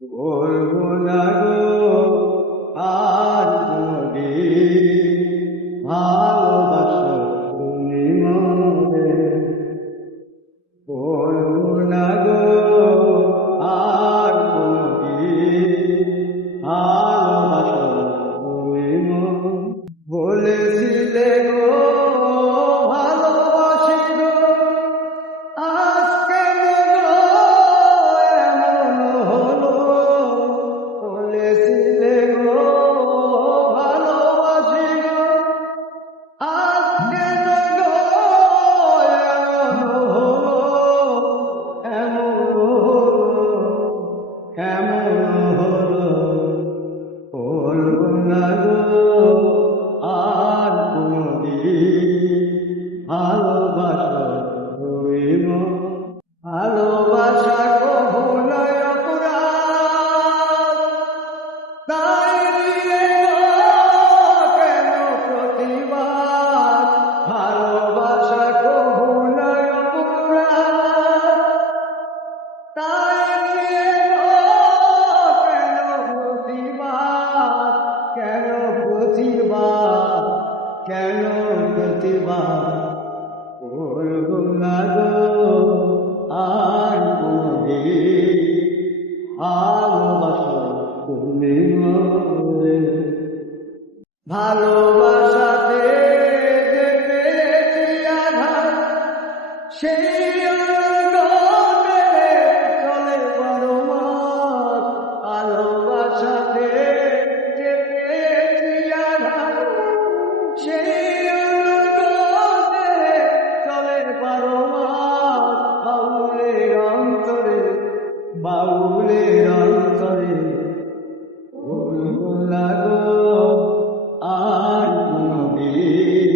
বলবো না গো আর কোনদিন ভালোবাসো তুমি মরে। বলবো না গো আর কোনদিন ভালোবাসো তুমি মরে। বলেছিলে গো ভালোবাসি গো, আজ কেন গো এমন হলো? বলেছিলে গো ভালোবাসি গো, আজ কেন গো এমন হলো? এমন হলো, কেমন হলো? বলবো না গো আর কোনদিন ভালোবাসো তুমি মরে। ভালোবাসা কভু নয় অপরাধ, তাই নিয়ে কেন প্রতিবাদ? ভালোবাসা কভু নয় অপরাধ, তাই নিয়ে কেন প্রতিবাদ? কেন প্রতিবাদ? কেন প্রতিবাদ? বলবো না গো আর কোনদিন ভালোবাসো তুমি মরে। ভালোবাসাতে যে পেয়েছি আঘাত, সেই আঘাতে চলে বড় মাত। ভালোবাসাতে যে পেয়েছি আঘাত, সেই আঘাতে চলে বড় মাত। বাউলের অন্তরে, বাউলের অন্তরে, বলবো না গো আর কোনদিন